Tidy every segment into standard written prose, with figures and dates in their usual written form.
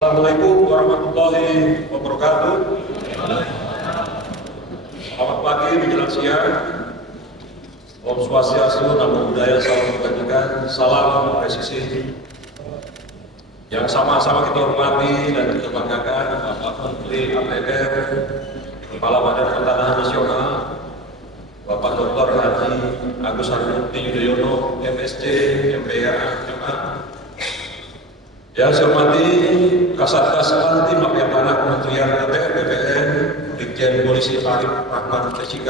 Assalamualaikum warahmatullahi wabarakatuh. Selamat pagi menjelang siang. Om Swastiastu, Namo Buddhaya, salam kebajikan, salam presisi. Yang sama-sama kita hormati dan kita banggakan Bapak Menteri APR, Kepala Badan Pertanahan Nasional, Bapak Dr. Haji Agus Harimurti Yudhoyono, MSc, MPH, MA. Yang saya hormati Kasatgas Anti Mafia Tanah Kementerian ATR BPN, Brigjen Polisi Arif Rahman SIK,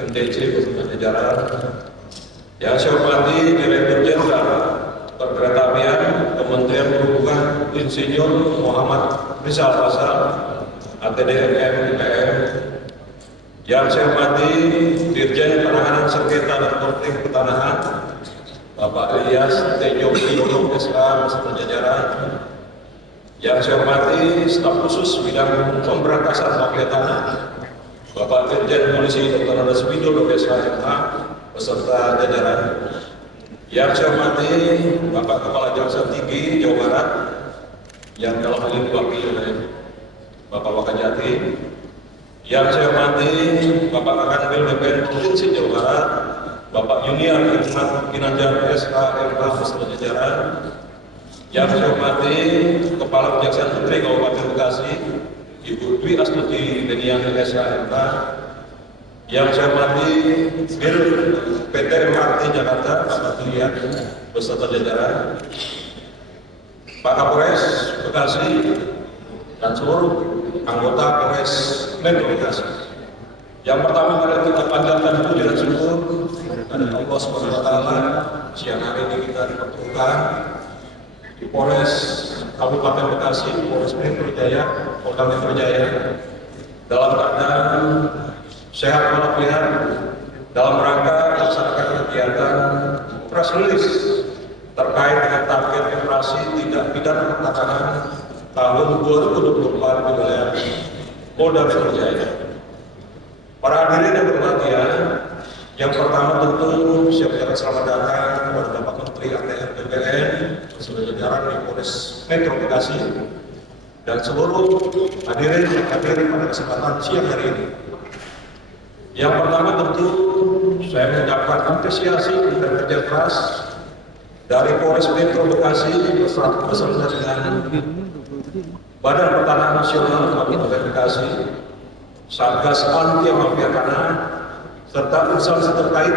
MDC beserta jajaran. Yang saya hormati Direktur Jenderal Perkeretaapian Kementerian Perhubungan Insinyur Muhammad Rizal Fasal, ATDMM IPM. Yang saya hormati Dirjen Penanganan Sengketa dan Konflik Pertanahan Bapak Ilyas Tejo Priyono SK beserta jajaran. Yang saya hormati staf khusus bidang pemberantasan mafia tanah Bapak Dirjen Polisi Dr. Andes Widodo SK beserta jajaran. Yang saya hormati Bapak Kepala Jaksa Tinggi Jawa Barat yang dalam hal ini diwakili oleh Bapak Wakajati. Yang saya hormati Bapak Kakanwil BPN Provinsi Jawa Barat Bapak Yuniar Kinanjar SK MK beserta jajaran. Yang saya hormati Kepala Kejaksaan Negeri Kabupaten Bekasi Ibu Dwi Astuti Denian SK MK. Yang saya hormati Bir PT MRT Jakarta Pak Tulian beserta jajaran, Pak Kapolres Bekasi dan seluruh anggota Polres Metro Bekasi. Yang pertama adalah kita panjatkan puji dan syukur kepada Allah Subhanahu wa Ta'ala. Siang hari ini kita dipertemukan di Polres Kabupaten Bekasi, Polres Metro Jaya, Polda Metro Jaya dalam keadaan sehat walafiat dalam rangka melaksanakan kegiatan press release terkait dengan target operasi tindak pidana pertanahan tahun 2024 di wilayah Polda Metro Jaya. Para hadirin yang berbahagia, yang pertama tentu saya ucapkan selamat datang kepada Bapak Menteri ATR BPN beserta jajaran di Polres Metro Bekasi dan seluruh hadirin yang hadir pada kesempatan siang hari ini. Yang pertama tentu saya mengucapkan apresiasi dan kerja keras dari Polres Metro Bekasi beserta dengan Badan Pertanahan Nasional Kabupaten Bekasi, Satgas Anti Mafia Tanah, serta instansi terkait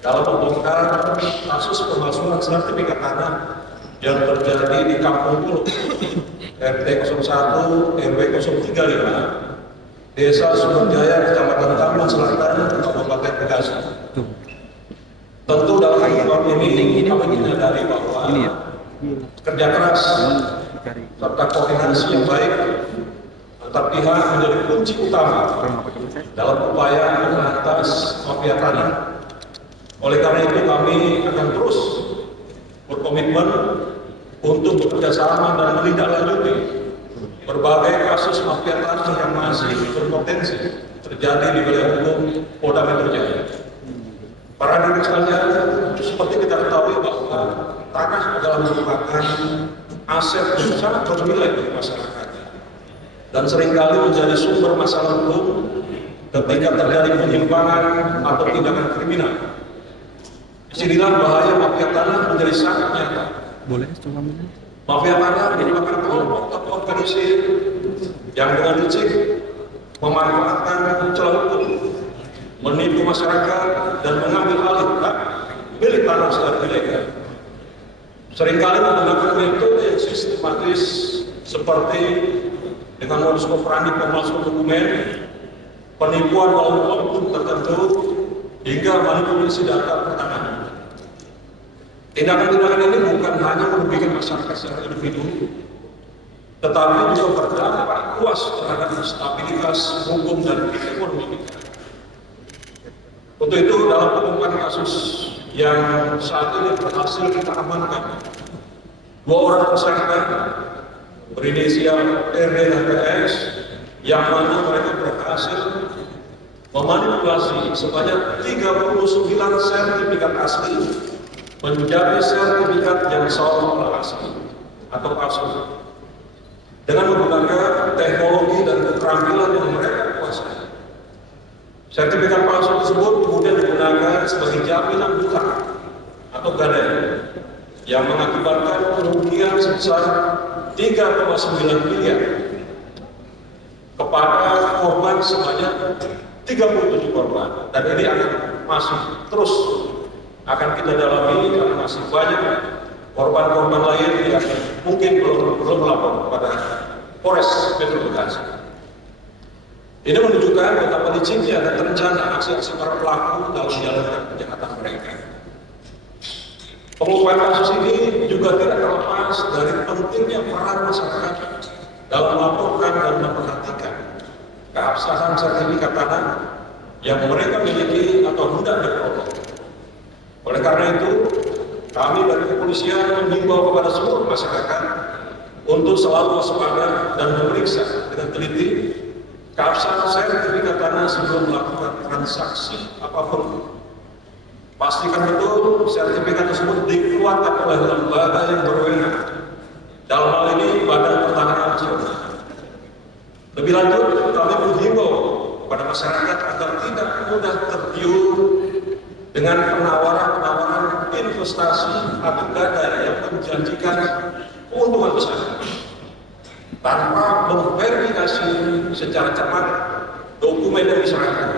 dalam membongkar kasus pemalsuan sertifikat tanah yang terjadi di Kampung Pulau RT 01 RW 035 Desa Sumberjaya, Kecamatan Tambun Selatan, Kabupaten Bekasi. Tentu dalam tahun ini kami menyadari bahwa kerja keras serta koordinasi yang baik antar pihak menjadi kunci utama dalam upaya memberantas mafia tanah. Oleh karena itu kami akan terus berkomitmen untuk bekerjasama dan menindaklanjuti berbagai kasus mafia tanah yang masih berpotensi terjadi di wilayah hukum Polda Metro Jaya. Para hadirin sekalian, seperti kita ketahui bahwa tanah adalah merupakan aset yang sangat bernilai bagi masyarakat dan seringkali menjadi sumber masalah hukum ketika terjadi penyimpangan atau tindakan kriminal. Disinilah bahaya mafia tanah menjadi sangat nyata. Boleh coba minum? Mafia tanah merupakan kelompok terorganisir yang dengan licik memanfaatkan celah hukum, menipu masyarakat dan mengambil alih hak milik tanah secara ilegal. Seringkali menggunakan metode yang sistematis seperti dengan modus operandi pemalsuan dokumen, penipuan dalam kelompok tertentu, hingga manipulasi data pertanahan. Tindakan-tindakan ini bukan hanya merugikan masyarakat secara individu, tetapi juga berdampak luas terhadap stabilitas hukum dan ekonomi kita. Untuk itu dalam pengungkapan kasus yang saat ini berhasil kita amankan, 2 orang tersangka berinisial RD dan PS yang mana mereka berhasil memanipulasi sebanyak 39 sertifikat asli menjadi sertifikat yang seolah-olah asli atau palsu. dengan menggunakan teknologi dan keterampilan yang mereka kuasai. Sertifikat palsu tersebut kemudian digunakan sebagai jaminan hutang atau gadai yang mengakibatkan kerugian sebesar 3,9 miliar kepada korban sebanyak 37 korban, dan ini masih terus akan kita dalami karena masih banyak korban-korban lain yang mungkin belum melapor kepada Polres Metro Bekasi. Ini menunjukkan betapa licinnya dan terencana aksi-aksi para pelaku dalam menjalankan kejahatan mereka. Pengungkapan kasus ini juga tidak terlepas dari pentingnya peran masyarakat dalam melaporkan dan memperhatikan keabsahan sertifikat tanah yang mereka miliki atau hendak diperoleh. Oleh karena itu, kami dari kepolisian mengimbau kepada seluruh masyarakat untuk selalu waspada dan memeriksa dengan teliti keabsahan sertifikat tanah sebelum melakukan transaksi apapun. Pastikan betul sertifikat tersebut dikeluarkan oleh lembaga yang berwenang, dalam hal ini Badan Pertanahan Nasional. Lebih lanjut, kami menghimbau kepada masyarakat agar tidak mudah tergiur dengan penawaran investasi atau gadai yang menjanjikan keuntungan besar tanpa memverifikasi secara cepat dokumen yang diserahkan.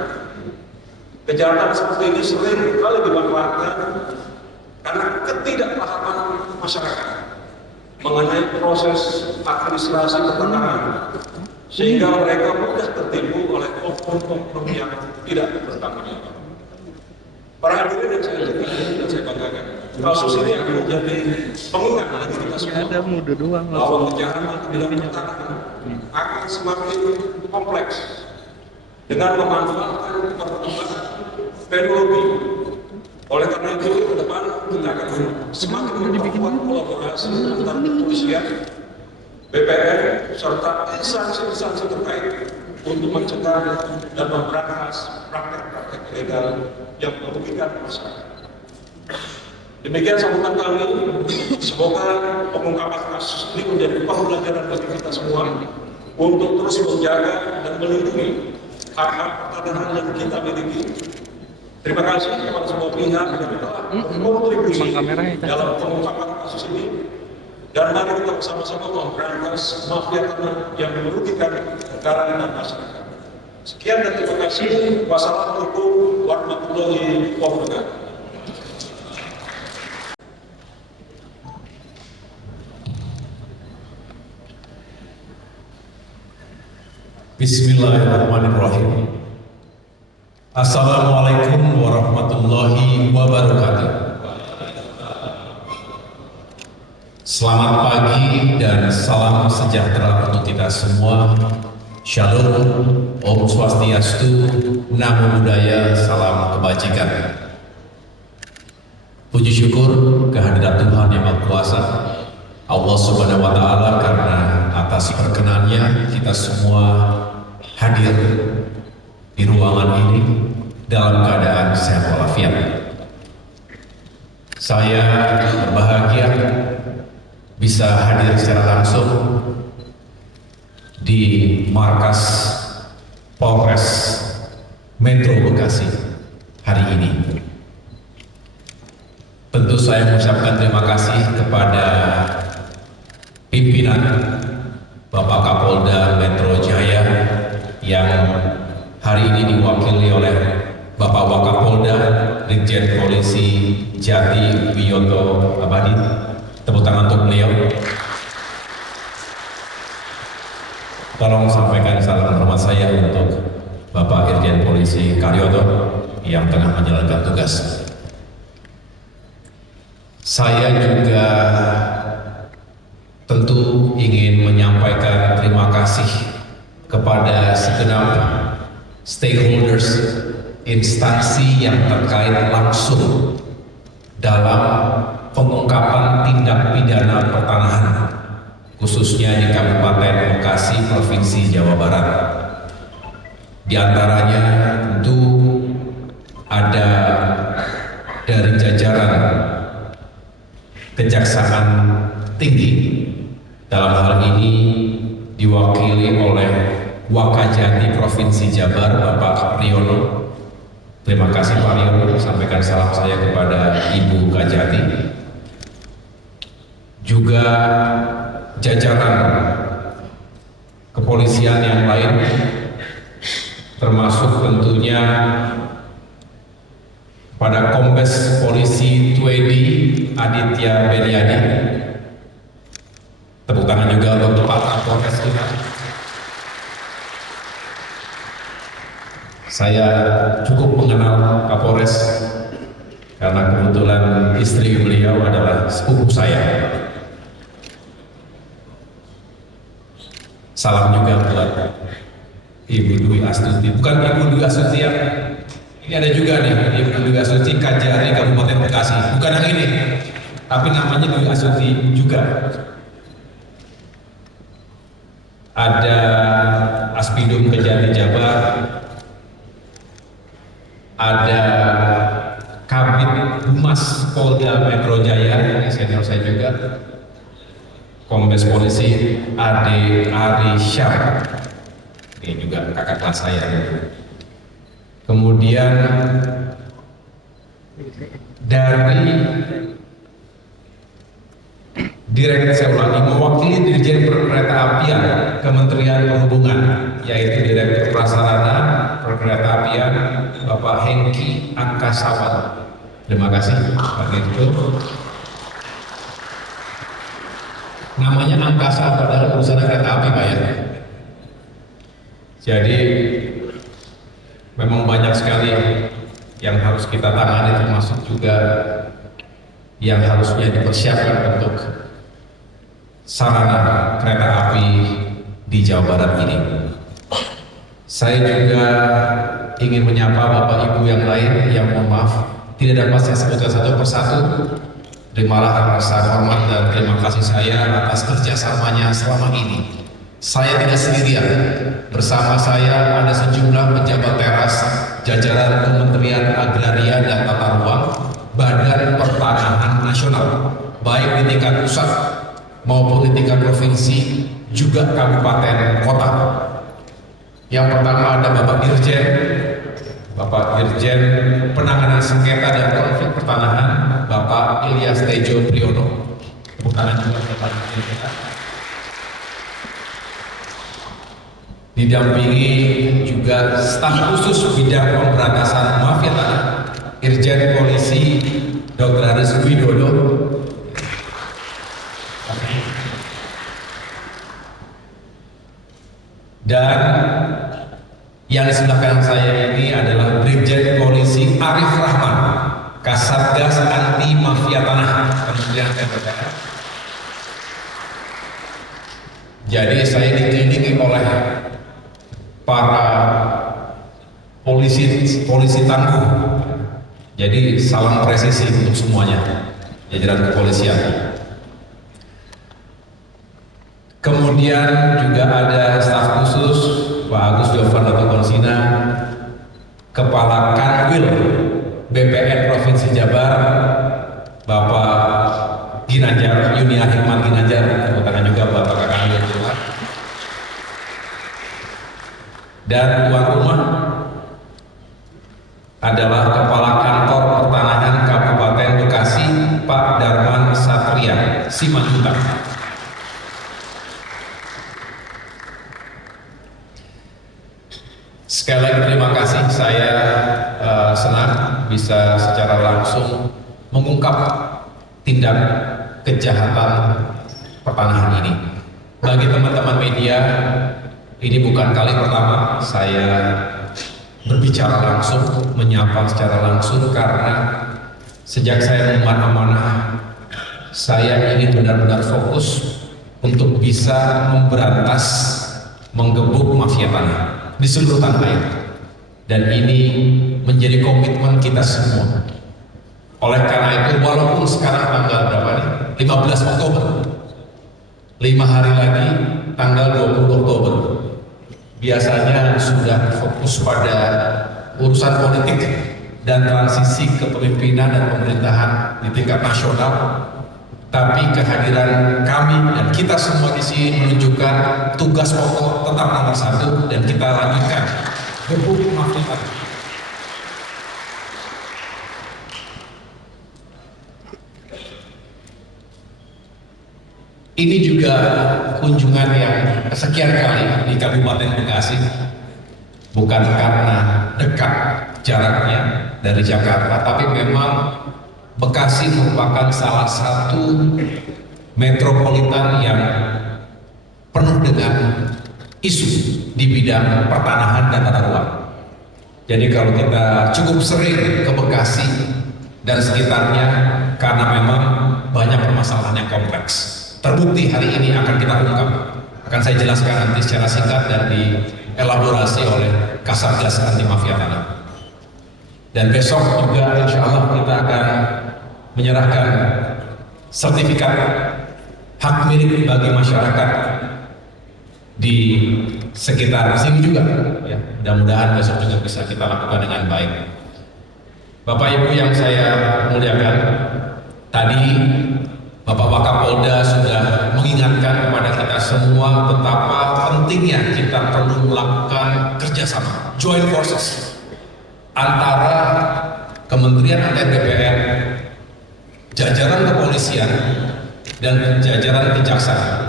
Kejahatan seperti ini sering kali dimanfaatkan karena ketidakpahaman masyarakat mengenai proses administrasi pertanahan, sehingga mereka mudah tertipu oleh oknum-oknum yang tidak bertanggung jawab. Para hadirin yang saya hormati dan saya banggakan, kasus ini akan menjadi pengingat bagi kita semua bahwa kejahatan di bidang pertanahan akan semakin kompleks dengan memanfaatkan perkembangan teknologi. Oleh karena itu, ke depan kita akan semakin memperkuat kolaborasi antara kepolisian, BPN, serta instansi-instansi terkait untuk mencegah dan memberantas praktek-praktek ilegal yang merugikan masyarakat. Demikian sambutan kami. Semoga pengungkapan kasus ini menjadi pembelajaran bagi kita semua untuk terus menjaga dan melindungi hak-hak pertanahan yang kita miliki. Terima kasih kepada semua pihak yang telah berkontribusi dalam pengungkapan kasus ini, dan mari kita bersama-sama memberantas mafia tanah yang merugikan negara dan masyarakat. Sekian dan terima kasih. Wassalamualaikum warahmatullahi wabarakatuh. Bismillahirrahmanirrahim. Assalamualaikum warahmatullahi wabarakatuh. Selamat pagi dan salam sejahtera untuk kita semua. Shalom, Om Swastiastu, Namo Buddhaya, salam kebajikan. Puji syukur kehadirat Tuhan Yang Maha Kuasa, Allah Subhanahu wa Ta'ala, karena atas perkenannya kita semua hadir di ruangan ini dalam keadaan sehat walafiat. Saya berbahagia bisa hadir secara langsung di markas Polres Metro Bekasi hari ini. Tentu saya mengucapkan terima kasih kepada pimpinan Bapak Kapolda Metro Jaya yang hari ini diwakili oleh Bapak Wakapolda Brigjen Polisi Jati Wiyoto Abadi. Tepuk tangan untuk beliau. Tolong sampaikan salam hormat saya untuk Bapak Irjen Polisi Karyoto yang tengah menjalankan tugas. Saya juga tentu ingin menyampaikan terima kasih kepada segenap stakeholders, instansi yang terkait langsung dalam pengungkapan tindak pidana pertanahan, khususnya di Kabupaten Bekasi, Provinsi Jawa Barat. Di antaranya tentu ada dari jajaran Kejaksaan Tinggi, dalam hal ini diwakili oleh Wakajati Provinsi Jabar, Bapak Priyono. Terima kasih Pak Priyono, sampaikan salam saya kepada Ibu Kajati. Juga jajaran kepolisian yang lain, termasuk tentunya pada Kombes Polisi Twedi Aditya Beriadi. Tepuk tangan juga untuk Pak Kapolres kita. Saya cukup mengenal Kapolres karena kebetulan istri beliau adalah sepupu saya. Salam juga buat Ibu Dwi Astuti, bukan Ibu Dwi Astuti yang ini, ada juga nih Ibu Dwi Astuti Kajari Kabupaten Bekasi, bukan yang ini, tapi namanya Dwi Astuti juga. Ada Aspidum Kejati Jabar, ada Kabid Humas Polda Metro Jaya, ini senior saya juga, Kombes Polisi Ade Ari Syar, ini juga kakak kelas saya. Kemudian dari Direktur mewakili Dirjen Perkeretaapian Kementerian Perhubungan, yaitu Direktur Prasarana Perkeretaapian Bapak Hengki Angkasawan. Terima kasih Pak Direktur. Namanya angkasa padahal urusan kereta api Pak ya. Jadi memang banyak sekali yang harus kita tangani, termasuk juga yang harusnya dipersiapkan untuk sarana kereta api di Jawa Barat ini. Saya juga ingin menyapa Bapak Ibu yang lain yang mohon maaf tidak dapat saya sebutkan satu persatu. Terimalah rasa hormat dan terima kasih saya atas kerjasamanya selama ini. Saya tidak sendirian, bersama saya ada sejumlah pejabat teras, jajaran Kementerian Agraria dan Tata Ruang, Badan Pertanahan Nasional, baik di tingkat pusat maupun di tingkat provinsi, juga kabupaten kota. Yang pertama ada Bapak Dirjen Penanganan Sengketa dan Konflik Pertanahan, Bapak Ilyas Tejo Priyono. Tepuk tangan juga Bapak Dirjen. Didampingi juga staf khusus bidang pemberantasan mafia tanah, Irjen Polisi Dr. Aris Widodo. Dan yang di sebelah kanan saya ini adalah Brigjen Polisi Arif Rahman, Kasatgas Anti Mafia Tanah, Kementerian PPR. Jadi saya dikelilingi oleh para polisi tangguh. Jadi salam presisi untuk semuanya, jajaran kepolisian. Kemudian juga ada staf khusus Pak Agus Jovan Konsina, Kepala Kanwil BPN Provinsi Jabar, Bapak Ginanjar, Yunia Hikmat Ginanjar, tepuk tangan juga Bapak Kanwil juga. Dan tuan rumah adalah Kepala Kantor Pertanahan Kabupaten Bekasi, Pak Darman Satria Simanjuntak. Sekali lagi terima kasih, saya senang bisa secara langsung mengungkap tindak kejahatan pertanahan ini. Bagi teman-teman media, ini bukan kali pertama saya berbicara langsung, menyapa secara langsung, karena sejak saya mengemban amanah, saya ingin benar-benar fokus untuk bisa memberantas, menggebuk mafia tanah di seluruh tanah air, dan ini menjadi komitmen kita semua. Oleh karena itu, walaupun sekarang tanggal berapa nih? 15 Oktober, 5 hari lagi tanggal 20 Oktober, biasanya sudah fokus pada urusan politik dan transisi kepemimpinan dan pemerintahan di tingkat nasional, tapi kehadiran kami dan kita semua di sini menunjukkan tugas pokok tetap nomor satu dan kita lanjutkan gebuk mafia. Ini juga kunjungan yang kesekian kali di Kabupaten Bekasi, bukan karena dekat jaraknya dari Jakarta, tapi memang Bekasi merupakan salah satu metropolitan yang penuh dengan isu di bidang pertanahan dan tata ruang. Jadi kalau kita cukup sering ke Bekasi dan sekitarnya, karena memang banyak permasalahan yang kompleks. Terbukti hari ini akan kita ungkap, akan saya jelaskan nanti secara singkat dan dielaborasi oleh Kasatgas Anti Mafia Tanah. Dan besok juga insya Allah kita akan menyerahkan sertifikat hak milik bagi masyarakat di sekitar sini juga. Ya, mudah-mudahan besok juga bisa kita lakukan dengan baik. Bapak Ibu yang saya muliakan, tadi Bapak Wakapolda sudah mengingatkan kepada kita semua betapa pentingnya kita perlu melakukan kerjasama, joint forces antara Kementerian Atr BPN, jajaran kepolisian, dan jajaran kejaksaan,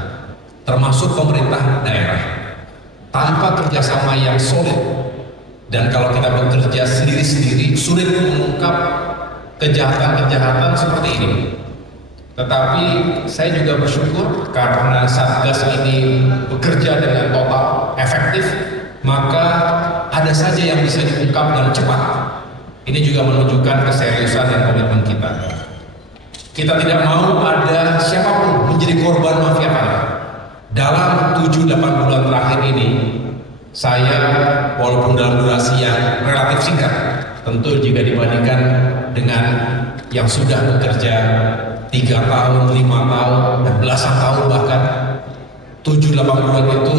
termasuk pemerintah daerah. Tanpa kerjasama yang solid, dan kalau kita bekerja sendiri-sendiri, sulit mengungkap kejahatan-kejahatan seperti ini. Tetapi saya juga bersyukur karena Satgas ini bekerja dengan total efektif, maka ada saja yang bisa diungkap dan cepat. Ini juga menunjukkan keseriusan dan komitmen kita. Kita tidak mau ada siapapun menjadi korban mafia tanah. Dalam 7-8 bulan terakhir ini, saya walaupun dalam durasi yang relatif singkat, tentu jika dibandingkan dengan yang sudah bekerja 3 tahun, 5 tahun, dan belasan tahun bahkan 7-8 bulan itu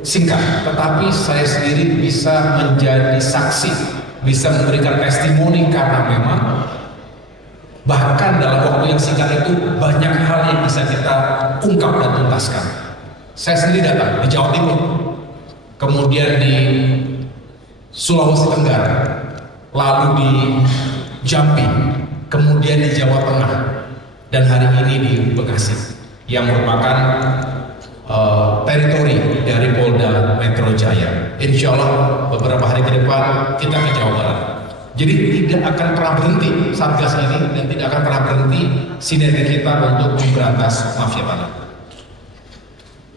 singkat, tetapi saya sendiri bisa menjadi saksi, bisa memberikan testimoni karena memang bahkan dalam waktu yang singkat itu banyak hal yang bisa kita ungkap dan tuntaskan. Saya sendiri datang di Jawa Timur, kemudian di Sulawesi Tenggara, lalu di Jambi, kemudian di Jawa Tengah, dan hari ini di Bekasi yang merupakan teritori dari Polda Metro Jaya. Insya Allah beberapa hari ke depan kita ke Jawa Barat. Jadi tidak akan pernah berhenti Satgas ini dan tidak akan pernah berhenti sinergi kita untuk memberantas mafia tanah.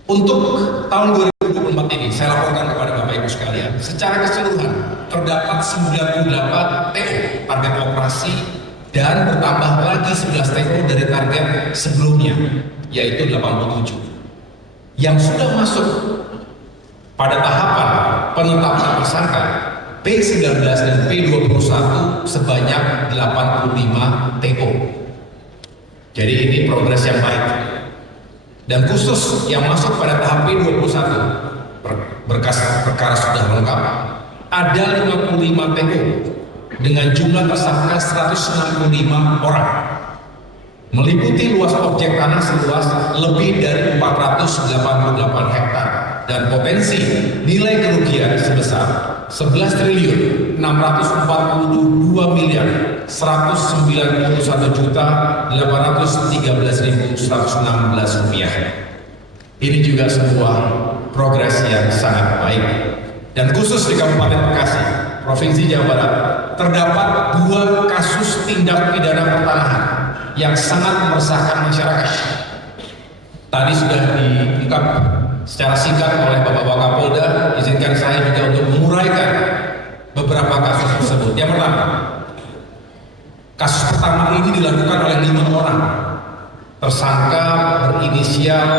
Untuk tahun 2024 ini saya laporkan kepada Bapak Ibu sekalian, secara keseluruhan terdapat 98 TO target operasi dan bertambah lagi 11 TO dari target sebelumnya, yaitu 87 yang sudah masuk pada tahapan penetapan tersangka P19 dan P21 sebanyak 85 TO. Jadi ini progres yang baik. Dan khusus yang masuk pada tahap P21, berkas perkara sudah lengkap, ada 55 TO dengan jumlah tersangka 165 orang, meliputi luas objek tanah seluas lebih dari 488 hektar dan potensi nilai kerugian sebesar 11 triliun 642 miliar 191 juta 813.116 rupiah. Ini juga sebuah progres yang sangat baik. Dan khusus di Kabupaten Bekasi, Provinsi Jawa Barat, terdapat 2 kasus tindak pidana pertanahan yang sangat meresahkan masyarakat. Tadi sudah diungkap secara singkat oleh Bapak Wakapolda. Izinkan saya juga untuk menguraikan beberapa kasus tersebut. Yang pertama, kasus pertama ini dilakukan oleh 5 orang. Tersangka berinisial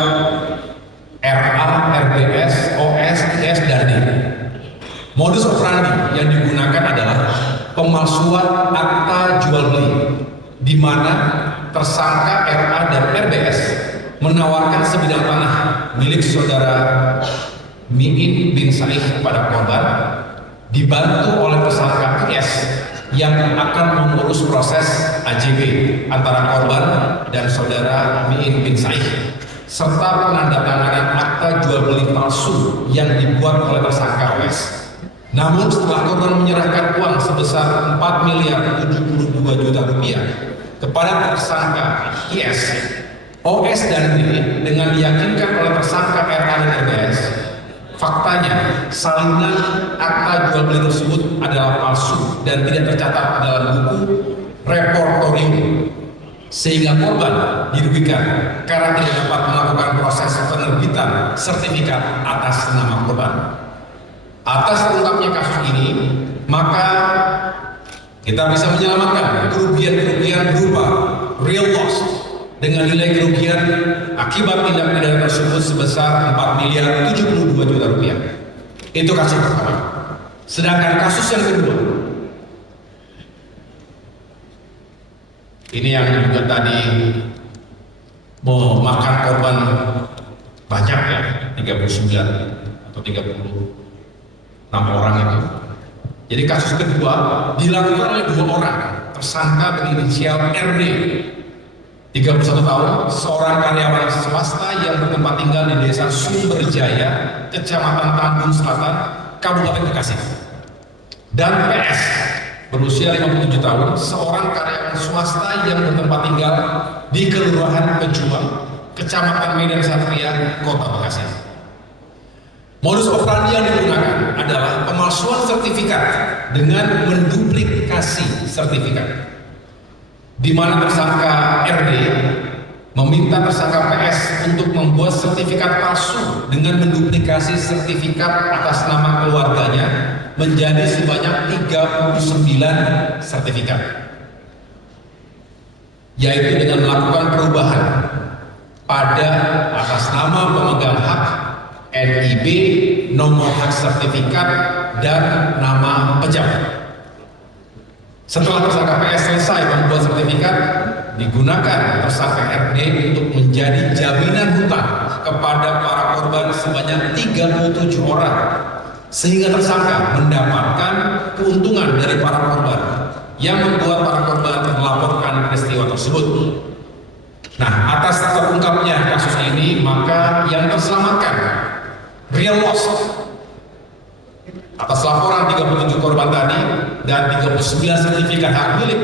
RA, RBS, OS, IS, dan D. Modus operandi yang digunakan adalah pemalsuan akta jual beli, di mana tersangka RA dan RBS menawarkan sebidang tanah milik saudara Miin bin Said kepada korban, dibantu oleh tersangka IS yang akan mengurus proses AJB antara korban dan saudara Miin bin Saih, serta penandatanganan akta jual beli palsu yang dibuat oleh tersangka OS. Namun setelah korban menyerahkan uang sebesar 4.072.000.000 rupiah kepada tersangka IS, OS dan D dengan diyakinkan oleh tersangka RA dan RBS, faktanya salinan akta jual beli tersebut adalah palsu dan tidak tercatat dalam buku reportorium, sehingga korban dirugikan karena tidak dapat melakukan proses penerbitan sertifikat atas nama korban. Atas terungkapnya kasus ini, maka kita bisa menyelamatkan kerugian-kerugian berupa real loss dengan nilai kerugian akibat tindak pidana tersebut sebesar 4.072.000.000 rupiah. Itu kasus pertama. Sedangkan kasus yang kedua, ini yang juga tadi memakan korban banyak ya, 39 atau 36 orang itu. Jadi kasus kedua dilakukan oleh 2 orang tersangka berinisial RD, 31 tahun, seorang karyawan swasta yang bertempat tinggal di Desa Sumberjaya, Kecamatan Tambun Selatan, Kabupaten Bekasi. Dan PS, berusia 57 tahun, seorang karyawan swasta yang bertempat tinggal di Kelurahan Pejuang, Kecamatan Medan Satria, Kota Bekasi. Modus operandi yang digunakan adalah pemalsuan sertifikat dengan menduplikasi sertifikat, di mana tersangka RD meminta tersangka PS untuk membuat sertifikat palsu dengan menduplikasi sertifikat atas nama keluarganya menjadi sebanyak 39 sertifikat, yaitu dengan melakukan perubahan pada atas nama pemegang hak, NIB, nomor hak sertifikat, dan nama pejabat. Setelah tersangka PS selesai membuat sertifikat, digunakan tersangka RD untuk menjadi jaminan hutang kepada para korban sebanyak 37 orang, sehingga tersangka mendapatkan keuntungan dari para korban yang membuat para korban melaporkan peristiwa tersebut. Nah, atas terungkapnya kasus ini, maka yang terselamatkan real loss atas laporan 37 korban tadi dan 39 sertifikat hak milik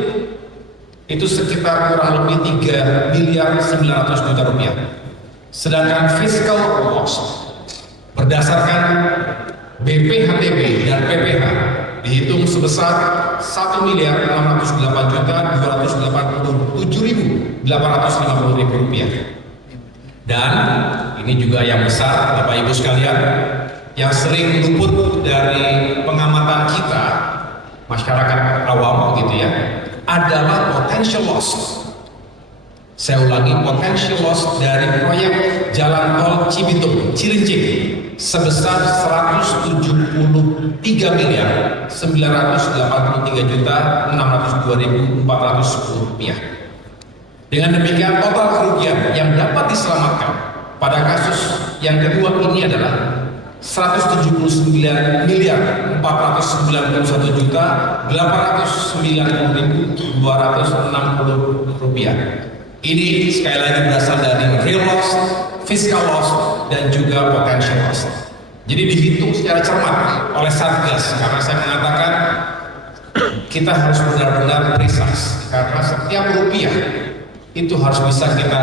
itu sekitar kurang lebih 3.900.000.000 rupiah. Sedangkan fiscal loss berdasarkan BPHTB dan PPH dihitung sebesar 1.608.287.850.000 rupiah. Dan ini juga yang besar, Bapak Ibu sekalian, yang sering luput dari pengamatan kita, masyarakat awam gitu ya, adalah potential loss. Saya ulangi, potential loss dari proyek Jalan Tol Cibitung Cilincing sebesar 173.983.602.410 rupiah. Dengan demikian total kerugian yang dapat diselamatkan pada kasus yang kedua ini adalah 179.491.890.260 rupiah. Ini sekali lagi berasal dari real loss, fiscal loss, dan juga potential loss. Jadi dihitung secara cermat oleh Satgas, karena saya mengatakan kita harus benar-benar precise, karena setiap rupiah itu harus bisa kita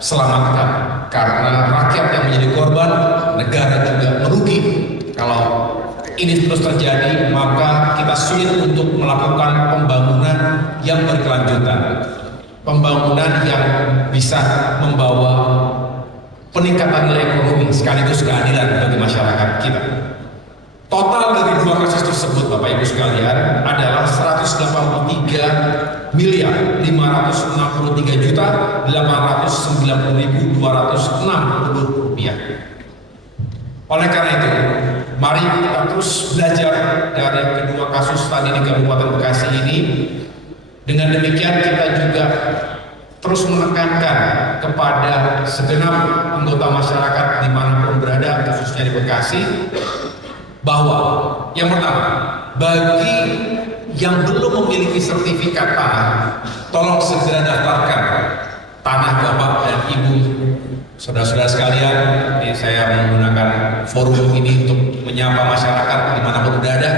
selamatkan, karena rakyat yang menjadi korban, negara juga merugi. Kalau ini terus terjadi, maka kita sulit untuk melakukan pembangunan yang berkelanjutan, pembangunan yang bisa membawa peningkatan nilai ekonomi sekaligus keadilan bagi masyarakat kita. Total dari 2 kasus tersebut, Bapak Ibu sekalian, adalah 183.563.890.260 rupiah. Oleh karena itu, mari kita terus belajar dari kedua kasus tadi di Kabupaten Bekasi ini. Dengan demikian kita juga terus menekankan kepada segenap anggota masyarakat dimanapun berada, khususnya di Bekasi, bahwa yang pertama, bagi yang belum memiliki sertifikat tanah, tolong segera daftarkan tanah Bapak dan Ibu. Saudara-saudara sekalian, ini saya menggunakan forum ini untuk menyapa masyarakat dimanapun berada,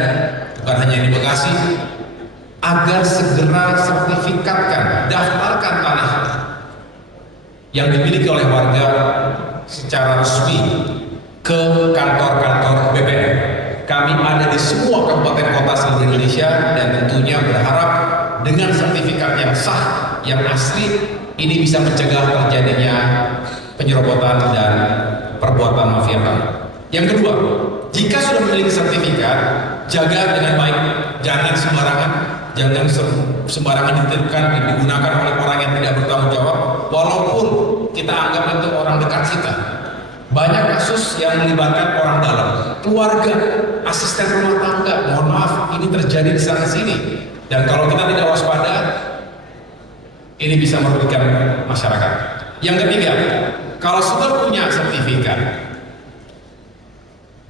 bukan hanya di Bekasi, agar segera sertifikatkan, daftarkan tanah yang dimiliki oleh warga secara resmi ke kantor-kantor BPN. Kami ada di semua kabupaten kota seluruh Indonesia dan tentunya berharap dengan sertifikat yang sah, yang asli, ini bisa mencegah terjadinya penyerobotan dan perbuatan mafia tanah. Yang kedua, jika sudah memiliki sertifikat, jaga dengan baik, jangan sembarangan dititipkan, digunakan oleh orang yang tidak bertanggung jawab, walaupun kita anggap itu orang dekat kita. Banyak kasus yang melibatkan orang dalam, keluarga, asisten rumah tangga. Mohon maaf, ini terjadi di sana sini. Dan kalau kita tidak waspada, ini bisa merugikan masyarakat. Yang ketiga, kalau sudah punya sertifikat,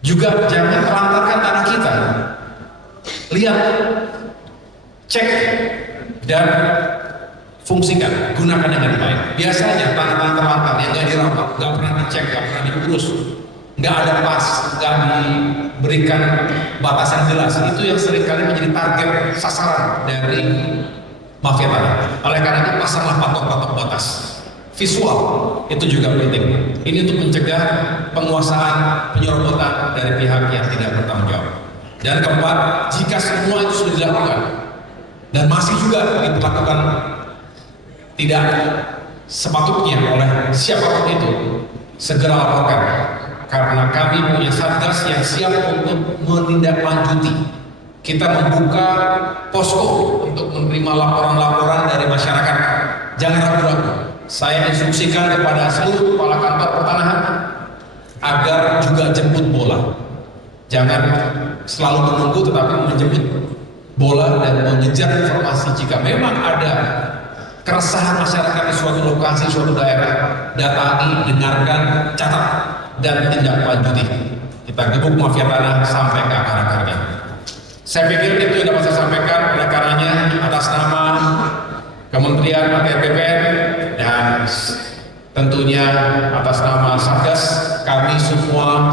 juga jangan telantarkan tanah kita. Lihat, cek, dan fungsikan, gunakan dengan baik. Biasanya tanah-tanah terlantar yang nggak dirawat, nggak pernah dicek, nggak pernah diurus, nggak ada pas, nggak diberikan batasan jelas, itu yang seringkali menjadi target sasaran dari mafia tanah. Oleh karena itu pasanglah patok-patok batas. Visual itu juga penting. Ini untuk mencegah penguasaan penyerobotan dari pihak yang tidak bertanggung jawab. Dan keempat, jika semua itu sudah dilakukan dan masih juga diperlakukan tidak sepatutnya oleh siapapun itu, segera laporkan, karena kami punya satgas yang siap untuk menindaklanjuti. Kita membuka posko untuk menerima laporan-laporan dari masyarakat. Jangan ragu-ragu. Saya instruksikan kepada seluruh kepala kantor pertanahan agar juga jemput bola. Jangan selalu menunggu, tetapi menjemput bola dan mengejar informasi. Jika memang ada keresahan masyarakat di suatu lokasi, suatu daerah, datangi, dengarkan, catat, dan tindak lanjuti. Kita gebuk mafia tanah sampai ke akar-akarnya. Saya pikir itu yang dapat saya sampaikan. Oleh karenanya, atas nama Kementerian ATR BPN dan tentunya atas nama Satgas, kami semua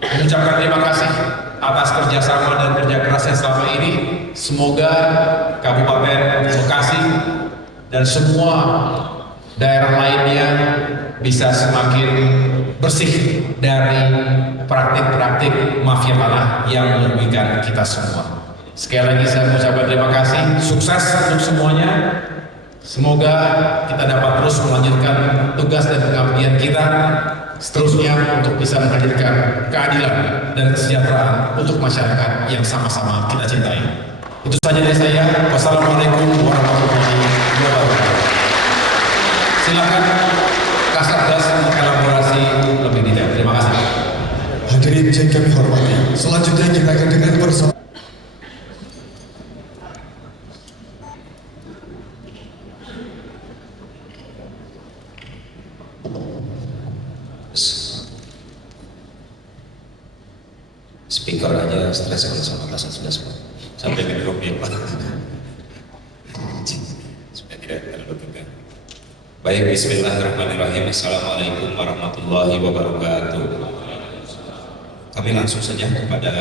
mengucapkan terima kasih atas kerjasama dan kerja keras yang selama ini. Semoga Kabupaten Bekasi dan semua daerah lainnya bisa semakin bersih dari praktik-praktik mafia tanah yang merugikan kita semua. Sekali lagi saya mengucapkan terima kasih, sukses untuk semuanya. Semoga kita dapat terus melanjutkan tugas dan pengabdian kita seterusnya untuk bisa menghadirkan keadilan dan kesejahteraan untuk masyarakat yang sama-sama kita cintai. Itu saja dari saya. Wassalamualaikum warahmatullahi wabarakatuh. Silakan Kasatgas untuk elaborasi lebih detail. Terima kasih. Hadirin yang kami hormati, selanjutnya kita akan dengar bersama. Speaker aja stres kalau sama kelasan 11 sampai ke grup ya Pak. Supaya tidak terlalu tegang. Baik, bismillahirrahmanirrahim. Assalamualaikum warahmatullahi wabarakatuh. Kami langsung saja kepada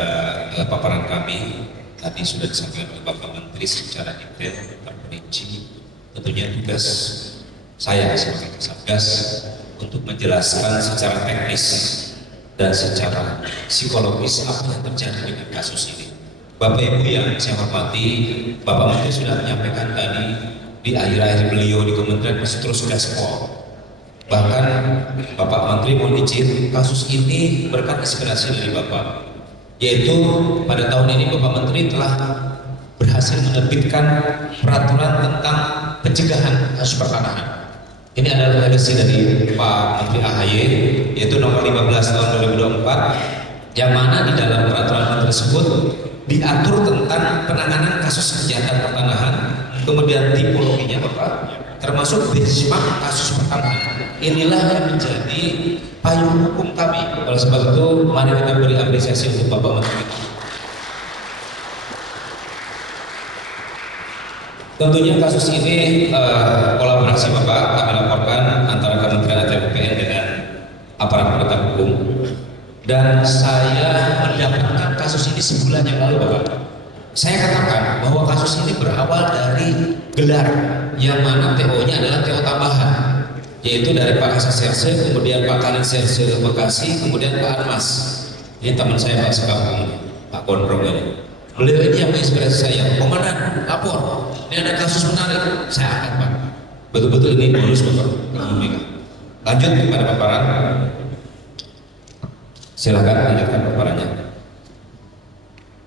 paparan kami. Tadi sudah disampaikan oleh Bapak Menteri secara detail terperinci. Tentunya tugas saya sebagai Kasatgas untuk menjelaskan secara teknis dan secara psikologis apa yang terjadi dengan kasus ini. Bapak Ibu yang saya hormati, Bapak Menteri sudah menyampaikan tadi di akhir-akhir beliau di Kementerian masih terus gaspol. Bahkan Bapak Menteri mohon izin, kasus ini berkat inspirasi dari Bapak, yaitu pada tahun ini Bapak Menteri telah berhasil menerbitkan peraturan tentang pencegahan kasus pertanahan. Ini adalah legacy dari Pak Menteri AHY, yaitu nomor 15 tahun 2024, yang mana di dalam peraturan tersebut diatur tentang penanganan kasus kejahatan pertanahan, kemudian tipologinya Bapak, termasuk benchmark kasus pertanahan. Inilah yang menjadi payung hukum kami. Oleh sebab itu, mari kita beri apresiasi untuk Bapak Menteri. Tentunya kasus ini kolaborasi Bapak kami laporkan antara Kementerian ATR/BPN dengan aparat penegak hukum, dan saya mendapatkan kasus ini sebulan yang lalu Bapak. Saya katakan bahwa kasus ini berawal dari gelar yang mana TO-nya adalah TO tambahan, yaitu dari Pak Kasat Serse, kemudian Pak Kanit Serse Bekasi, kemudian Pak Anmas. Ini teman saya Pak sekampung, Pak Gondrong ini. Beliau ini yang menginspirasi saya, komandan lapor, ini ada kasus menarik, saya angkat Pak. Betul-betul ini bonus Bapak. Lanjut kepada paparan. Silakan lanjutkan paparannya.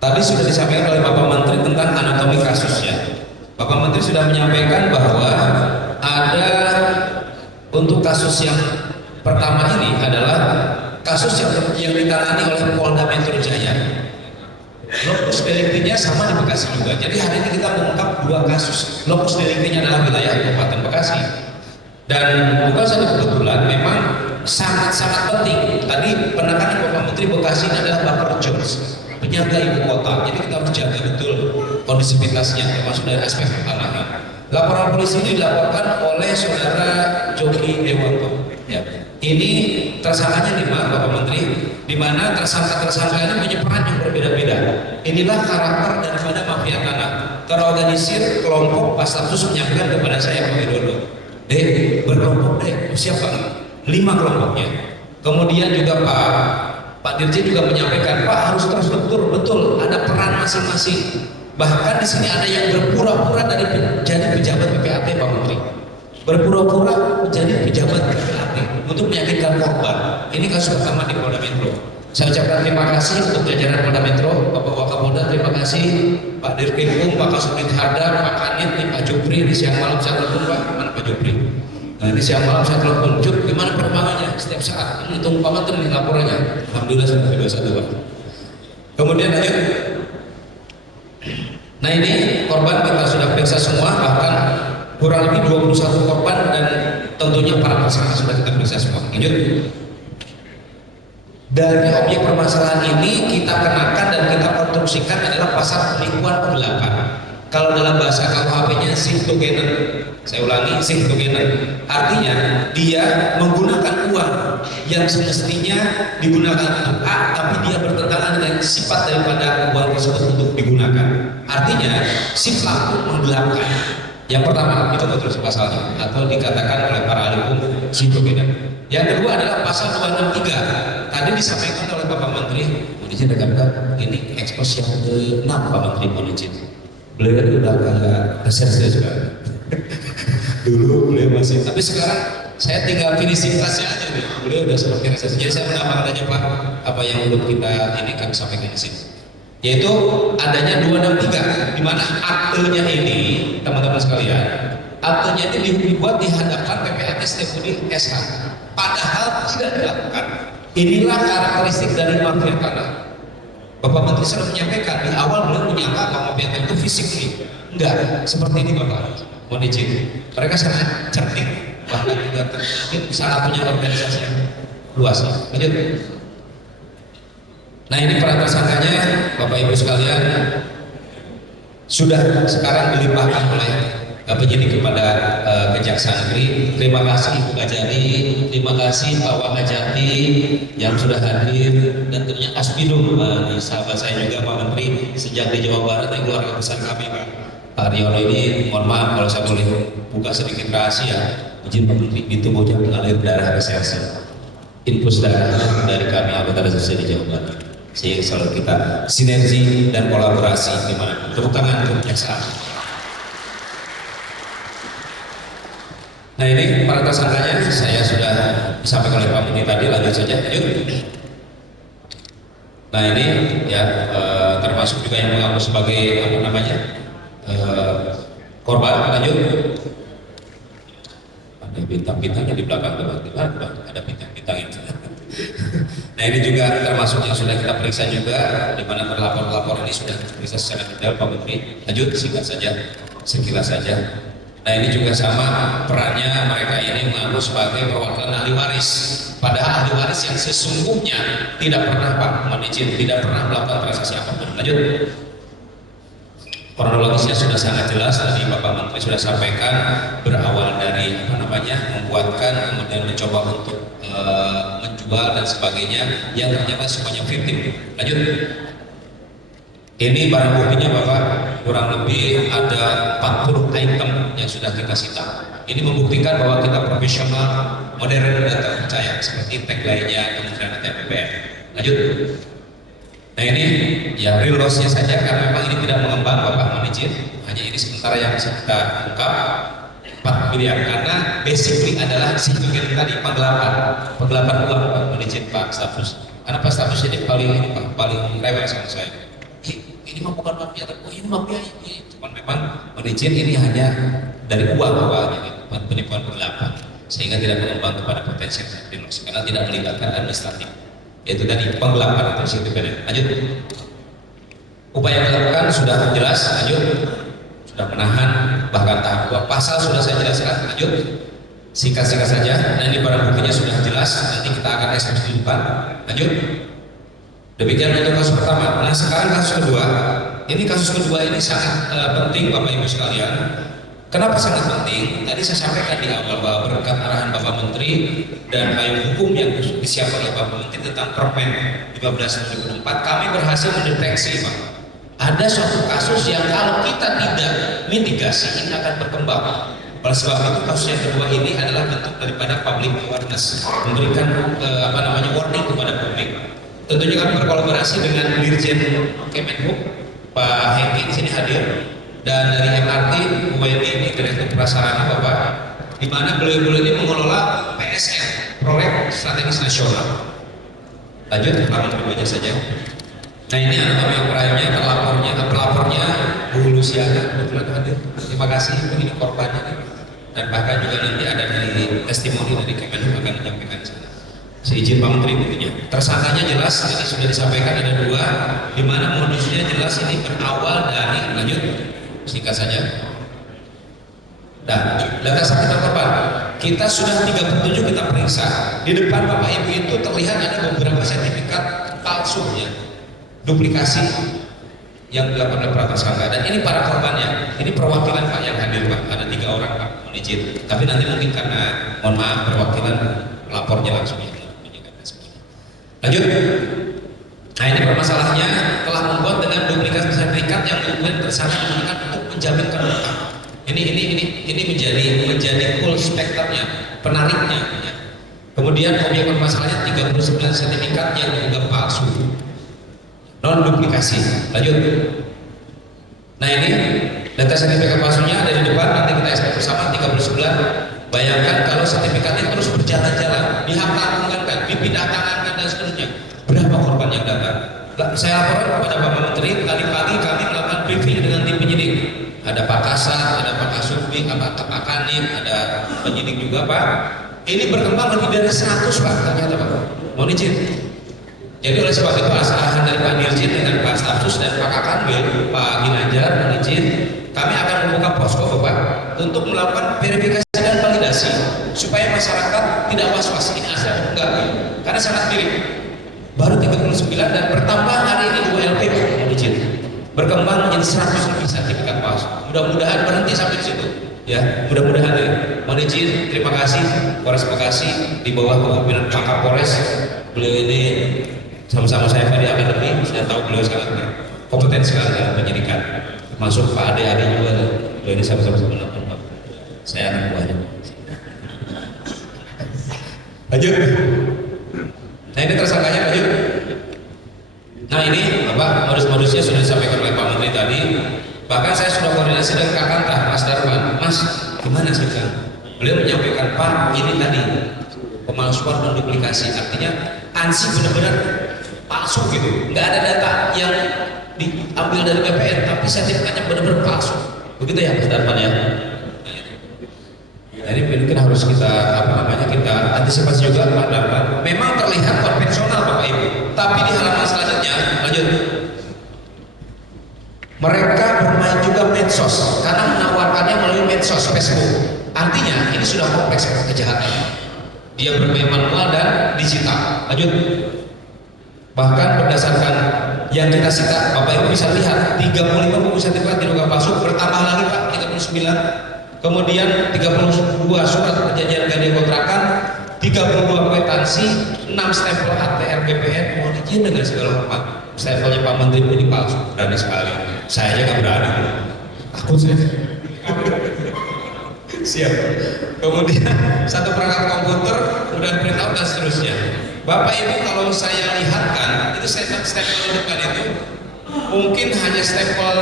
Tadi sudah disampaikan oleh Bapak Menteri tentang anatomi kasusnya. Bapak Menteri sudah menyampaikan bahwa ada untuk kasus yang pertama ini adalah kasus yang ditangani oleh Polda Metro Jaya. Lokus deliktinya sama di Bekasi juga. Jadi hari ini kita mengungkap dua kasus. Lokus deliktinya adalah wilayah Kabupaten Bekasi. Dan bukan saja kebetulan, memang sangat-sangat penting. Tadi penekanan Bapak Menteri Bekasi ini adalah Bapak George, penjaga ibu kota. Jadi kita harus jaga betul kondisivitasnya, termasuk dari aspek pertanahan. Laporan polisi ini dilaporkan oleh saudara Jogi Dewanto. Ya. Ini tersangkanya 5 Bapak Menteri, di mana tersangka ini punya peran yang berbeda-beda. Inilah karakter daripada mafia tanah. Terorganisir kelompok Pak Stafsus menyampaikan kepada saya Pak Widodo, berkelompok siapa? 5 kelompoknya. Kemudian juga Pak Dirjen juga menyampaikan, Pak harus terstruktur betul, ada peran masing-masing. Bahkan di sini ada yang berpura-pura jadi pejabat PPAT Pak Menteri, berpura-pura menjadi pejabat PPAT untuk meyakinkan korban. Ini kasus pertama di Polda Metro. Saya ucapkan terima kasih untuk jajaran Polda Metro, Bapak Wakapolda, terima kasih Pak Dirkrimum, Pak Kasubdit Harda, Pak Kanit, Pak Jupri. Di siang malam saya telepon Pak, mana Pak Jupri? Nah, di siang malam saya telepon, Jup, gimana perkembangannya? Setiap saat ini tunggu Pak Menteri laporannya. Alhamdulillah sudah bebas Pak. Kemudian lanjut. Nah ini korban kita sudah periksa semua, bahkan kurang lebih 21 korban, dan tentunya para tersangka sudah kita periksa semua. Lanjut. Dari objek permasalahan ini kita kenakan dan kita konstruksikan adalah pasal penipuan penggelapan. Kalau dalam bahasa KUHP-nya shift to gainer, saya ulangi, shift to gainer. Artinya dia menggunakan uang yang semestinya digunakan untuk A, tapi dia bertentangan dengan sifat daripada uang tersebut untuk digunakan. Artinya si pelaku menggelapkan. Yang pertama itu terus pasalnya, atau dikatakan oleh para ahli hukum shift to gainer. Yang kedua adalah pasal 263. Tadi disampaikan oleh Bapak Menteri, mohon izin rekan-rekan, ini ekspos yang ke-6 Pak Menteri, mohon izin. Beliau kan udah kayak reserse juga. Dulu beliau masih, tapi sekarang saya tinggal finishing tasnya aja nih. Beliau udah seperti reserse. Jadi saya menambahkan aja Pak, apa yang belum kita ini kami sampaikan di sini. Yaitu adanya 263, di mana aktenya ini, teman-teman sekalian, aktenya ini dibuat di hadapan PPAT Stefudi SH. Padahal tidak dilakukan. Inilah karakteristik dari mafia tanah. Bapak Menteri sudah menyampaikan di awal beliau menyangka bahwa mafia tanah itu fisik nih. Enggak, seperti ini Bapak. Mohon izin. Mereka sangat cerdik, bahkan juga sangat punya organisasi yang luas. Lanjut. Nah ini para tersangkanya, Bapak Ibu sekalian, sudah sekarang dilimpahkan oleh penyidik kepada Kejaksaan Negeri. Terima kasih Ibu Kajari, terima kasih Pak Wakajati yang sudah hadir, dan tentunya Aspidum, sahabat saya juga Pak Menteri sejak di Jawa Barat, yang keluarga besar kami Pak Riono ini. Mohon maaf kalau saya boleh buka sedikit rahasia, izin Pak Menteri, itu tubuhnya mengalir darah reserse, infus darah dari kami anggota reserse di Jawa Barat. Sehingga selalu kita sinergi dan kolaborasi di mana. Tepuk tangan untuk Kejaksaan. Nah ini para tersangkanya saya sudah disampaikan oleh Pak Menteri tadi, lanjut saja. Lanjut. Nah ini ya termasuk juga yang mengaku sebagai apa namanya korban. Lanjut. Ada bintang-bintangnya di belakang teman-teman, ada bintang-bintang itu. Nah ini juga termasuk yang sudah kita periksa juga, di mana terlapor-lapor ini sudah diperiksa secara detail Pak Menteri. Lanjut, singkat saja, sekilas saja. Nah ini juga sama perannya, mereka ini mengaku sebagai perwakilan ahli waris. Padahal ahli waris yang sesungguhnya tidak pernah Pak, mohon izin, tidak pernah melakukan transaksi apapun. Lanjut. kronologisnya sudah sangat jelas, tadi Bapak Menteri sudah sampaikan, berawal dari membuatkan, kemudian mencoba untuk menjual dan sebagainya, yang ternyata semuanya fiktif. Lanjut. Ini barang buktinya Bapak, kurang lebih ada 40 item yang sudah kita sita. Ini membuktikan bahwa kita profesional, modern dan terpercaya, seperti tagline-nya Kementerian ATR. Lanjut. Nah ini ya real loss-nya saja, karena memang ini tidak mengembang Bapak, mohon izin. Hanya ini sementara yang bisa kita ungkap 4 miliar, karena basically adalah si bagian tadi penggelapan uang Pak, mohon izin Pak Stafsus. Karena Pak Stafsus ini paling rewel sama saya. Ini mah bukan mafia, ini mafia ini. Cuman memang mohon izin ini hanya dari uang awalnya, penipuan penggelapan, sehingga tidak mengembang kepada potensi real loss karena tidak melibatkan administratif. Yaitu tadi penggelapan atau situ benar. Lanjut. Upaya dilakukan sudah jelas. Lanjut. Sudah menahan, bahkan tahap 2 pasal sudah saya jelaskan. Lanjut. Singkat-singkat saja. Nah ini barang buktinya sudah jelas. Nanti kita akan ekspos di depan. Lanjut. Demikian untuk kasus pertama. Nah sekarang kasus kedua. Ini kasus kedua ini sangat penting Bapak Ibu sekalian. Kenapa sangat penting? Tadi saya sampaikan di awal bahwa berkat arahan Bapak Menteri dan payung hukum yang disiapkan oleh Bapak Menteri tentang Permen 15/2004, kami berhasil mendeteksi Pak, ada suatu kasus yang kalau kita tidak mitigasi ini akan berkembang. Oleh sebab itu kasus yang kedua ini adalah bentuk daripada public awareness, memberikan warning kepada publik. Tentunya kami berkolaborasi dengan Dirjen Kemenhub, Pak Hengki di sini hadir. Dan dari MRT, UWD ini Direktur Prasarana Bapak, di mana beliau ini mengelola PSN, Proyek Strategis Nasional. Lanjut, halaman keduanya saja. Nah ini anatomi operasinya, pelapornya Bu Luciana, kebetulan hadir. Terima kasih, ini korbannya. Dan bahkan juga nanti ada dari testimoni dari Kemenhub akan menyampaikan di sana. Seizin Pak Menteri tentunya. Tersangkanya jelas, jadi sudah disampaikan ada 2, di mana modusnya jelas ini berawal dari lanjut. Singkat saja. Nah, data saksi korban kita sudah 37 kita periksa. Di depan Bapak Ibu itu terlihat ada beberapa sertifikat palsunya, duplikasi yang dilakukan oleh para tersangka. Dan ini para korbannya. Ini perwakilan Pak yang hadir Pak. Ada 3 orang Pak, mohon izin. Tapi nanti mungkin karena mohon maaf perwakilan lapornya langsung ya. Lanjut. Nah ini permasalahannya telah membuat dengan duplikasi sertifikat yang kemudian tersangka menggunakan untuk menjaminkan utang. Ini menjadi full spektrumnya, penariknya. Ya. Kemudian objek permasalahannya 39 sertifikat yang dianggap palsu, non duplikasi. Lanjut. Nah ini data sertifikat palsunya ada di depan, nanti kita ekspor bersama 39. Bayangkan kalau sertifikatnya terus berjalan-jalan, dihantarkan, dipindah tangankan dan seterusnya. Berapa korban yang datang? Saya laporkan kepada Bapak Menteri, tadi pagi kami melakukan briefing dengan tim penyidik. Ada Pak Kasat, ada Pak Kasubdi, ada Pak Kanit, ada penyidik juga Pak. Ini berkembang lebih dari 100 Pak ternyata Pak. Mohon izin. Jadi oleh sebab itu arahan dari Pak Dirjen dengan Pak Stafsus dan Pak Kakanwil, Pak Ginanjar, mohon izin, kami akan membuka posko Bapak untuk melakukan verifikasi dan validasi supaya masyarakat tidak was-was ini asal enggak, karena sangat mirip. Baru 39 dan bertambah hari ini 2 LP mohon izin. Berkembang menjadi 100 lebih sertifikat palsu. Mudah-mudahan berhenti sampai di situ. Ya, mudah-mudahan ya. Mohon izin, terima kasih Polres Bekasi di bawah kepemimpinan Pak Kapolres. Beliau ini sama-sama saya di akademi, saya tahu beliau sangat berkompeten sekali dalam penyidikan. Masuk Pak Ade juga, beliau ini sama-sama melakukan Pak. Saya akan buahnya. Lanjut. Nah ini tersangkanya lanjut. Nah ini Bapak modus-modusnya sudah disampaikan oleh Pak Menteri tadi. Bahkan saya sudah koordinasi dengan Kakanta, Mas Darman. Mas, gimana sih Kang? Beliau menyampaikan Pak, ini tadi pemalsuan dan duplikasi, artinya ANSI benar-benar palsu gitu. Nggak ada data yang diambil dari BPN, tapi sertifikatnya benar-benar palsu. Begitu ya Mas Darman ya? Jadi mungkin harus kita kita antisipasi juga Pak Darman. Memang terlihat konvensional Bapak Ibu, tapi di halaman selanjutnya lanjut. Mereka bermain juga medsos karena menawarkannya melalui medsos Facebook. Artinya ini sudah kompleks kejahatan. Dia bermain manual dan digital. Lanjut. Bahkan berdasarkan yang kita sita, Bapak Ibu bisa lihat 35 buku sertifikat diduga palsu, bertambah lagi Pak 39, kemudian 32 surat perjanjian ganda kontrakan, 32 kwitansi, 6 stempel ATR BPN, mohon izin dengan segala hormat, stempelnya Pak Menteri ini palsu, berani sekali, saya aja nggak berani, takut saya. Siap. Kemudian satu perangkat komputer, kemudian printout dan seterusnya. Bapak Ibu kalau saya lihatkan itu stempel di depan itu mungkin hanya stempel,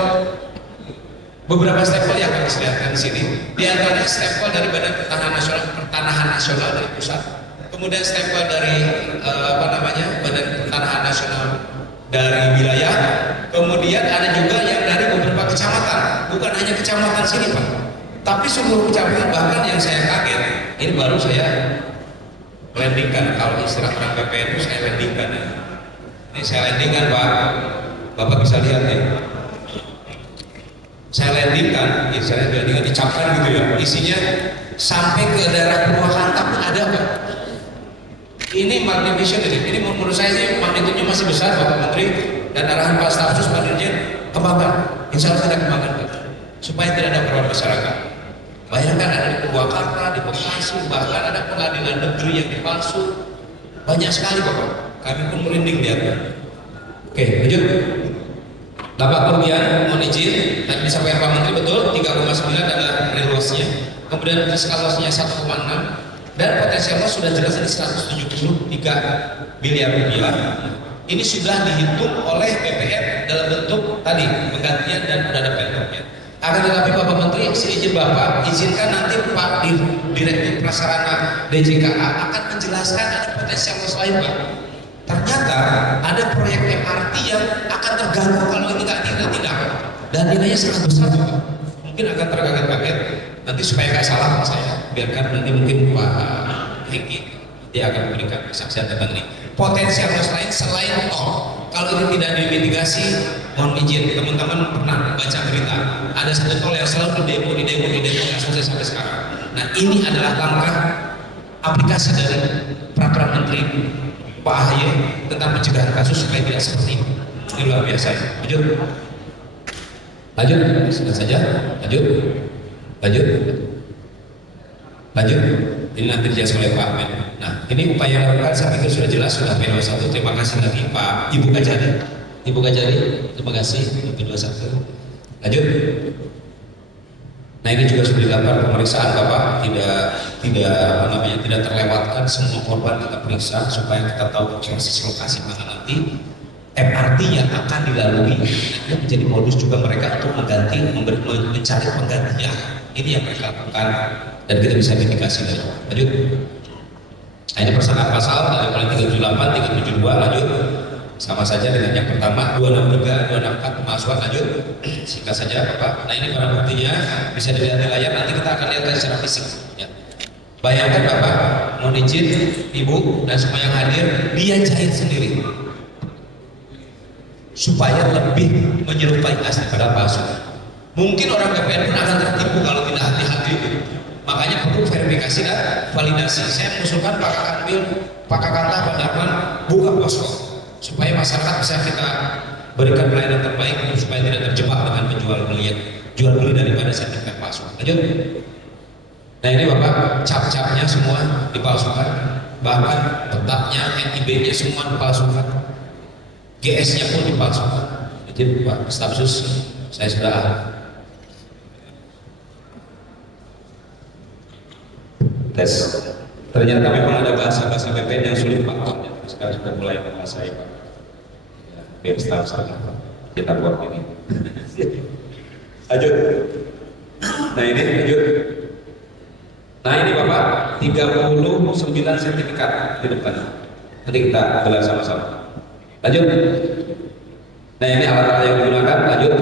beberapa stempel yang kami lihatkan di sini. Di antaranya stempel dari Badan Pertanahan Nasional dari pusat, kemudian stempel dari Badan Pertanahan Nasional dari wilayah, kemudian ada juga yang dari beberapa kecamatan, bukan hanya kecamatan sini Pak, tapi seluruh kecamatan. Bahkan yang saya kaget, ini baru saya landingkan, kalau istilah orang PPN itu saya landingkan ya. Ini saya landingkan Pak, Bapak bisa lihat nih, saya landingkan, ya saya landingkan dicapkan gitu ya, isinya sampai ke daerah Purwakarta pun ada Pak. Ini magnification ini menurut saya sih magnitudenya masih besar Bapak Menteri, dan arahan Pak Stafsus Pak Dirjen kembangkan, insya Allah tidak kembangkan Pak, supaya tidak ada korban masyarakat. Bayangkan ada di Purwakarta, di Bekasi, bahkan ada pengadilan negeri yang dipalsu, banyak sekali Bapak. Kami pun merinding lihatnya. Oke, lanjut. Bapak kemudian mohon izin, tadi disampaikan Pak Menteri betul 3,9 adalah real loss-nya, kemudian fiscal loss-nya 1,6, dan potensial loss sudah jelas di 173 miliar rupiah. Ini sudah dihitung oleh BPN dalam bentuk tadi penggantian dan udah ada paymentnya. Akan tetapi Bapak Menteri, izin Bapak, izinkan nanti Pak Direktur Prasarana DJKA akan menjelaskan ada potensial loss lain Pak. Ternyata ada proyek MRT yang akan terganggu kalau ini tidak, dan nilainya sangat besar Pak. Mungkin akan terkaget-kaget. Nanti supaya nggak salah saya biarkan nanti mungkin Pak Hengki dia akan memberikan kesaksian tentang ini. Potensial loss lain selain tol, kalau ini tidak dimitigasi, mohon izin teman-teman pernah baca berita ada satu tol yang selalu di demo yang selesai sampai sekarang. Nah ini adalah langkah aplikasi dari peraturan Menteri Pak AHY tentang pencegahan kasus supaya tidak seperti ini. Ini luar biasa. Lanjut, sudah saja. Lanjut. Ini nanti dijelaskan oleh Pak Men. Nah, ini upaya yang dilakukan saya pikir sudah jelas, sudah P21. Terima kasih lagi Pak Ibu Kajari. Terima kasih P21. Lanjut. Nah, ini juga sudah dilakukan pemeriksaan Bapak, tidak terlewatkan semua korban kita periksa supaya kita tahu proses lokasi mana nanti MRT yang akan dilalui. Nah, ini menjadi modus juga mereka untuk mencari penggantian. Ini yang mereka lakukan dan kita bisa mitigasi dari. Lanjut. Nah, ini persamaan pasal dari mulai 378, 372, lanjut. Sama saja dengan yang pertama 263, 264 pemalsuan. Lanjut. Singkat saja Bapak. Nah, ini barang buktinya bisa dilihat di layar, nanti kita akan lihat secara fisik ya. Bayangkan Bapak, mohon izin Ibu dan semua yang hadir, dia jahit sendiri supaya lebih menyerupai asli pada palsu. Mungkin orang BPN pun akan tertipu kalau tidak hati-hati. Makanya perlu verifikasi dan validasi. Saya mengusulkan Pak Kakanwil, Pak Kakanta, Pak Darman buka posko supaya masyarakat bisa kita berikan pelayanan terbaik supaya tidak terjebak dengan jual beli daripada sertifikat palsu. Lanjut. Nah ini Bapak, cap-capnya semua dipalsukan, bahkan petaknya, NIB-nya semua dipalsukan, GS-nya pun dipalsukan. Jadi Pak Stafsus, saya sudah tes. Ternyata memang ada bahasa-bahasa BPN yang sulit Pak. Sekarang sudah mulai menguasai Pak. Ya, biar Stafsus kita buat ini. Lanjut. Nah ini lanjut. Nah ini Bapak 39 sertifikat di depan. Nanti kita gelar sama-sama. Lanjut. Nah ini alat-alat yang digunakan. Lanjut.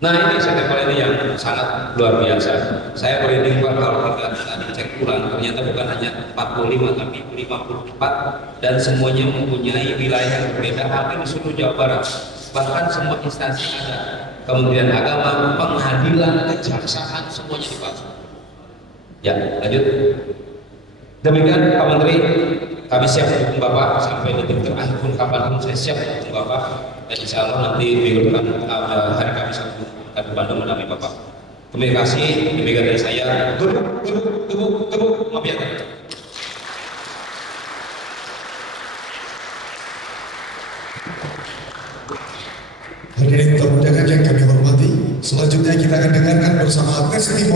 Nah ini sertifikat ini yang sangat luar biasa. Saya merinding Pak kalau kita tadi cek ulang, ternyata bukan hanya 45 tapi 54 dan semuanya mempunyai wilayah yang berbeda, hampir di seluruh Jawa Barat. Bahkan semua instansi ada, Kementerian Agama, Pengadilan, Kejaksaan, semuanya dipalsu. Ya, lanjut. Demikian Pak Menteri, kami siap mendukung Bapak sampai detik terakhir pun kapanpun saya siap mendukung Bapak, dan insya Allah nanti minggu depan hari Kamis aku ke Bandung mendampingi Bapak. Terima kasih, demikian dari saya. Gebuk, maaf ya. Hadirin tamu undangan yang kami hormati, selanjutnya kita akan dengarkan bersama testimoni